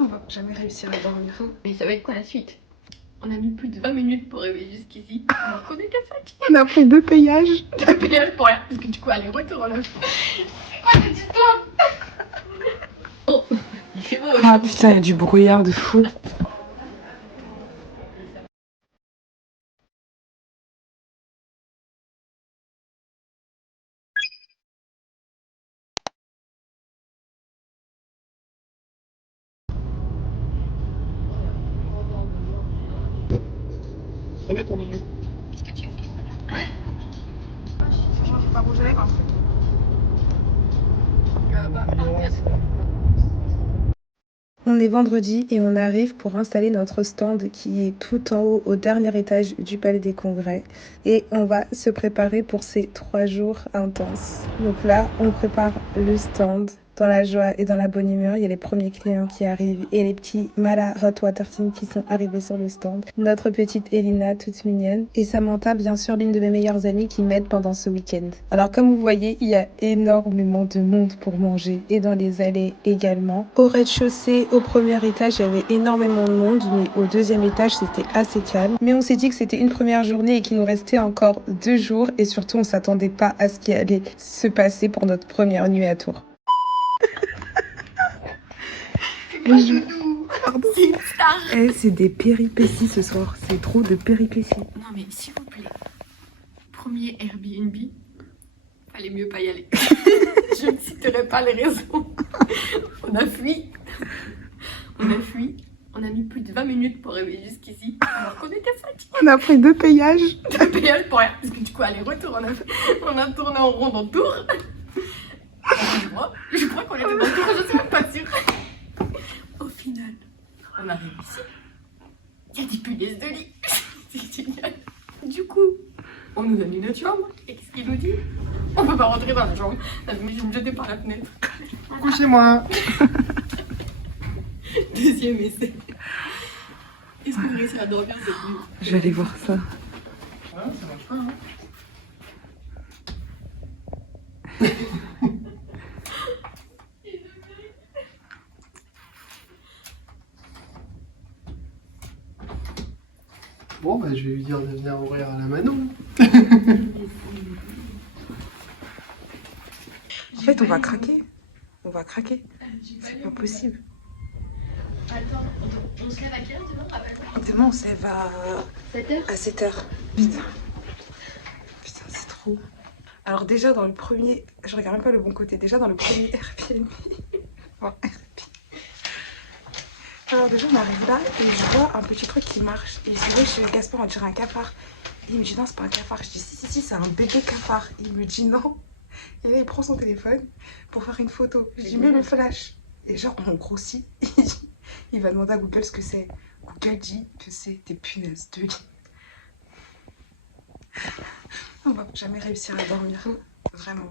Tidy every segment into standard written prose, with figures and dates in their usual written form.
On va jamais réussir à dormir. Mais ça va être quoi la suite? On a mis plus de 20 minutes pour arriver jusqu'ici. Alors qu'on était fatigués. On a pris 2 payages. 2 payages pour rien. Parce que du coup, aller-retour, on a fait. C'est quoi cette histoire? Oh, il fait beau. Ah putain, il y a du brouillard de fou. On est vendredi et on arrive pour installer notre stand qui est tout en haut au dernier étage du Palais des Congrès. Et on va se préparer pour ces 3 jours intenses. Donc là, on prépare le stand dans la joie et dans la bonne humeur. Il y a les premiers clients qui arrivent et les petits Mala Hot Water Team qui sont arrivés sur le stand. Notre petite Elina, toute mignonne. Et Samantha, bien sûr, l'une de mes meilleures amies qui m'aide pendant ce week-end. Alors comme vous voyez, il y a énormément de monde pour manger et dans les allées également. Au rez-de-chaussée, au premier étage, il y avait énormément de monde, mais au deuxième étage, c'était assez calme. Mais on s'est dit que c'était une première journée et qu'il nous restait encore 2 jours et surtout, on s'attendait pas à ce qui allait se passer pour notre première nuit à Tours. C'est des péripéties ce soir, c'est trop de péripéties. Non mais s'il vous plaît, premier Airbnb, fallait mieux pas y aller. Je ne citerai pas les raisons. On a fui. On a mis plus de 20 minutes pour arriver jusqu'ici. Alors qu'on était fatigués. On a pris 2 payages. 2 payages pour rien. Parce que du coup, aller-retour, on a tourné en rond dans Tours. Je crois qu'on était dans Tours, je suis même pas sûre. Au final, on arrive ici. Il y a des punaises de lit. C'est génial. Du coup, on nous a mis notre chambre. Et qu'est-ce qu'il nous dit? On peut pas rentrer dans la chambre. Je vais me jeter par la fenêtre. Couchez-moi. Deuxième essai. Est-ce qu'on réussit à dormir cette nuit? Je vais aller voir ça. Ah, ça marche pas, hein. Bon, bah, je vais lui dire de venir ouvrir à la Manon. En fait, on va craquer. On va craquer. C'est pas possible. Attends, on se lève à quelle heure demain? Rappelle-moi. Demain, on se lève à 7h? 7h. Putain. Putain, c'est trop. Alors déjà, dans le premier... Je regarde même pas le bon côté. Déjà, dans le premier Airbnb... Bon, Airbnb. Alors déjà, on arrive là et je vois un petit truc qui marche. Et je dis, wesh, Gaspard, on dirait un cafard. Et il me dit, non, c'est pas un cafard. Je dis, si, c'est un bébé cafard. Il me dit, non. Et là, il prend son téléphone pour faire une photo. Je dis, mets le flash. Et genre, on grossit. Il va demander à Google ce que c'est. Google dit que c'est des punaises de lit. On va jamais réussir à dormir. Vraiment.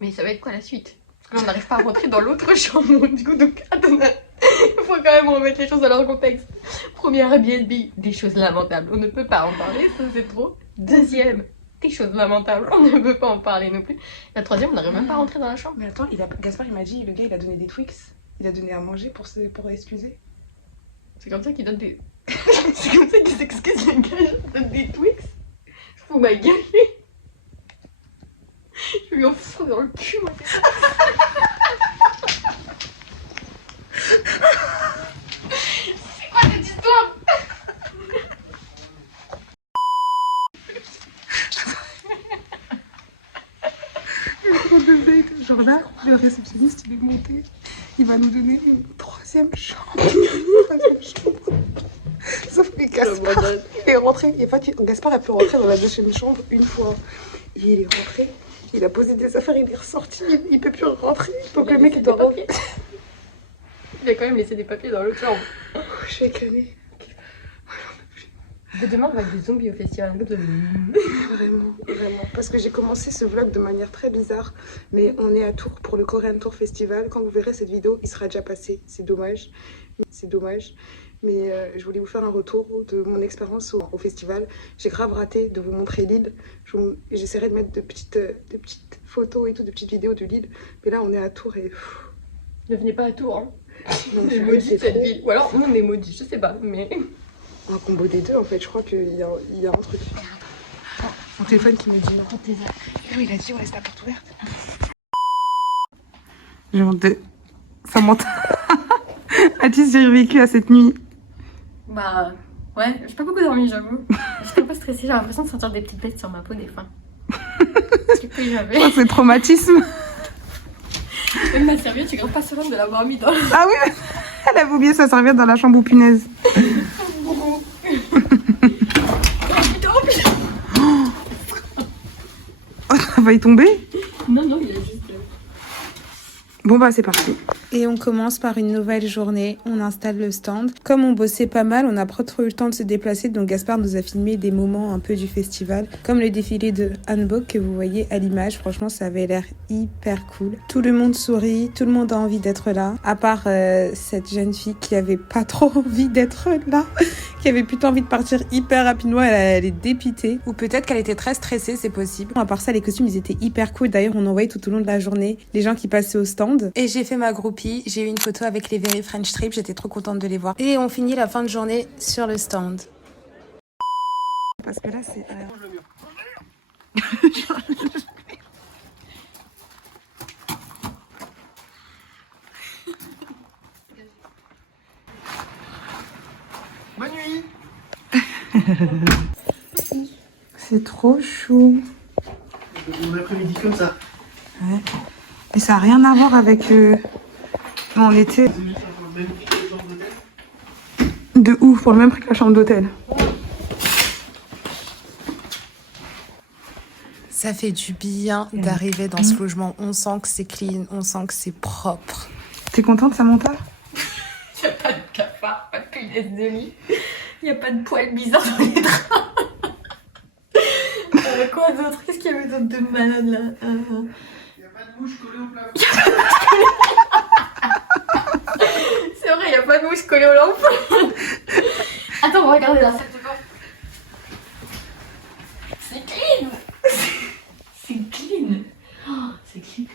Mais ça va être quoi la suite? Parce que là, on n'arrive pas à rentrer dans l'autre chambre. Du coup, donc, attendez. Il faut quand même remettre les choses dans leur contexte. Premier Airbnb, des choses lamentables. On ne peut pas en parler, ça c'est trop. Deuxième, des choses lamentables. On ne peut pas en parler non plus. La troisième, on n'arrive même pas à rentrer dans la chambre. Mais attends, Gaspard, il m'a dit, le gars, il a donné des Twix. Il a donné à manger pour excuser. C'est comme ça qu'il donne des... C'est comme ça qu'il s'excuse, les gars. Il donne des Twix. Faut ma gueule. Je lui en fous dans le cul, moi. C'est quoi cette histoire? Genre là, le réceptionniste, il est monté. Il va nous donner une troisième chambre. Sauf que Gaspard, il est rentré. Et en fait, Gaspard a pu rentrer dans la deuxième chambre une fois. Et il est rentré. Il a posé des affaires, il est ressorti. Il peut plus rentrer. Donc le mec, il doit rentrer. Il a quand même laissé des papiers dans l'autre chambre. Je suis éclamée. Demain, on va avec des zombies au festival. Vraiment, vraiment. Parce que j'ai commencé ce vlog de manière très bizarre. Mais on est à Tours pour le Korean Tour Festival. Quand vous verrez cette vidéo, il sera déjà passé. C'est dommage. C'est dommage. Mais je voulais vous faire un retour de mon expérience au festival. J'ai grave raté de vous montrer l'île. J'essaierai de mettre de petites photos et tout, de petites vidéos de l'île. Mais là, on est à Tours et... Ne venez pas à Tours, hein. Les maudits de cette ville. Ou alors on est maudits, je sais pas, mais... Un combo des deux en fait, je crois qu'il y a un truc. Mon téléphone qui me dit non. Oui, il a dit on laisse la porte ouverte. J'ai honte de... Samantha. As-tu survécu à cette nuit? Bah ouais, j'ai pas beaucoup dormi j'avoue. J'étais un peu stressée, j'ai l'impression de sentir des petites plaies sur ma peau des fois. Du coup j'avais... Oh, c'est traumatisme. Même ma serviette, je suis grave pas sereine de l'avoir mis dans le... Ah oui, elle avait oublié sa serviette dans la chambre aux punaises. Oh, ça va y tomber? Non, non, il a juste... Bon bah c'est parti. Et on commence par une nouvelle journée, on installe le stand. Comme on bossait pas mal, on n'a pas trop eu le temps de se déplacer, donc Gaspard nous a filmé des moments un peu du festival, comme le défilé de Hanbok que vous voyez à l'image. Franchement ça avait l'air hyper cool. Tout le monde sourit, tout le monde a envie d'être là, à part cette jeune fille qui avait pas trop envie d'être là, qui avait plutôt envie de partir hyper rapidement, elle est dépitée. Ou peut-être qu'elle était très stressée, c'est possible. À part ça, les costumes ils étaient hyper cool, d'ailleurs on en voyait tout au long de la journée les gens qui passaient au stand. Et j'ai fait ma groupie, j'ai eu une photo avec les Very French Trip, j'étais trop contente de les voir. Et on finit la fin de journée sur le stand. Parce que là c'est... Bonne nuit. C'est trop chou. Mon après-midi comme ça. Ouais. Mais ça n'a rien à voir avec... On était... C'est juste un même prix que la chambre d'hôtel. De ouf, pour le même prix que la chambre d'hôtel. Ça fait du bien d'arriver dans ce logement. On sent que c'est clean, on sent que c'est propre. T'es contente, Samantha? Il n'y a pas de cafard, pas de punaise de lit. Il n'y a pas de poils bizarres dans les draps. Quoi d'autre? Qu'est-ce qu'il y avait d'autre de malade là? Il n'y a pas de mouche collée au plafond. C'est vrai, il n'y a pas de mouche collée aux lampes. Attends, on va regarder la salle de bain. C'est clean. C'est clean. Oh, c'est clean.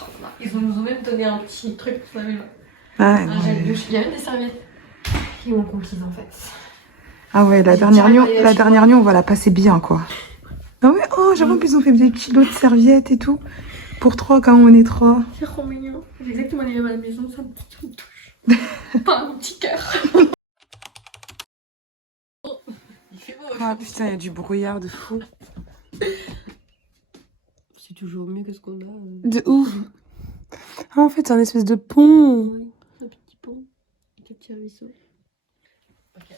Oh, ils nous ont même donné un petit truc pour laver. Ah, Un gel douche. Il y a même des serviettes qui m'ont conquise en fait. ah ouais, la dernière nuit, on va la passer bien, quoi. Ah ouais, oh, j'avoue, en plus, on fait des petits lots de serviettes et tout. Pour 3, quand on est 3. C'est trop mignon. J'ai exactement les mêmes à la maison, ça me touche. Pas un petit cœur. Il fait beau. Ah putain, il y a du brouillard de fou. C'est toujours mieux que ce qu'on a. De ouf. Ah, en fait, c'est un espèce de pont. Oui, un petit pont. Un petit ruisseau. Ok.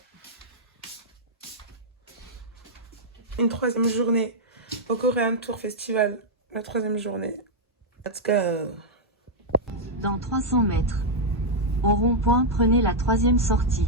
Une 3e journée au Korean Tour Festival. La 3e journée. Let's go. Dans 300 mètres. Au rond-point, prenez la 3e sortie.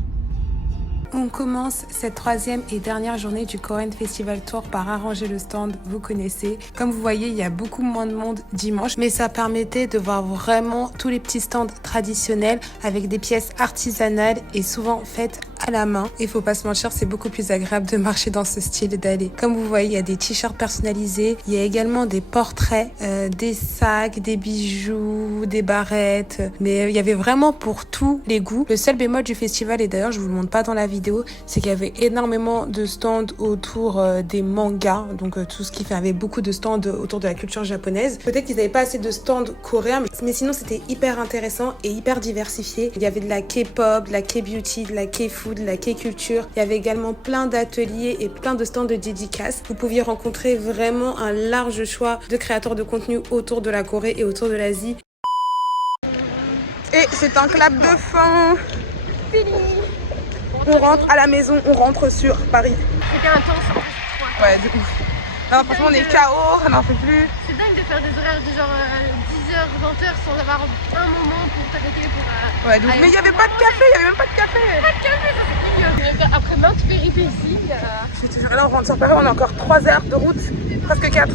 On commence cette 3e et dernière journée du Korean Festival Tour par arranger le stand, vous connaissez. Comme vous voyez, il y a beaucoup moins de monde dimanche, mais ça permettait de voir vraiment tous les petits stands traditionnels avec des pièces artisanales et souvent faites à la main. Et faut pas se mentir, c'est beaucoup plus agréable de marcher dans ce style d'aller. Comme vous voyez, il y a des t-shirts personnalisés, il y a également des portraits, des sacs, des bijoux, des barrettes, mais il y avait vraiment pour tous les goûts. Le seul bémol du festival, et d'ailleurs je vous le montre pas dans la vidéo, c'est qu'il y avait énormément de stands autour des mangas, donc tout ce qui fait, avait beaucoup de stands autour de la culture japonaise. Peut-être qu'ils n'avaient pas assez de stands coréens, mais sinon c'était hyper intéressant et hyper diversifié. Il y avait de la K-pop, de la K-beauty, de la K-food, de la K-culture. Il y avait également plein d'ateliers et plein de stands de dédicaces. Vous pouviez rencontrer vraiment un large choix de créateurs de contenu autour de la Corée et autour de l'Asie. Et c'est un clap de fin. Fini. On rentre à la maison, on rentre sur Paris. C'était intense. Ouais, de ouf. Non, franchement, on est KO, on n'en fait plus. C'est dingue de faire des horaires de genre 10h, 20h sans avoir un moment pour t'arrêter pour... Ouais, donc, mais il n'y avait pas de café, il n'y avait même pas de café. Pas de café, ça c'est ignoble. Après maintes péripéties... Là, on rentre sur Paris, on a encore 3 heures de route, presque 4.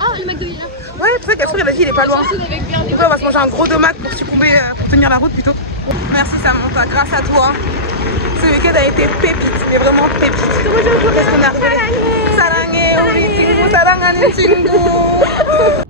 Oh, le McDo il est là. Ouais, tu sais, Gaspard, il a dit, il est pas loin. Donc là, on va se manger un gros domac pour succomber, pour tenir la route plutôt. Merci Samantha, grâce à toi. Ce week-end a été pépite, mais vraiment pépite. Qu'est-ce qu'on est arrivé? Sarangé, oui, sarangane, chingu.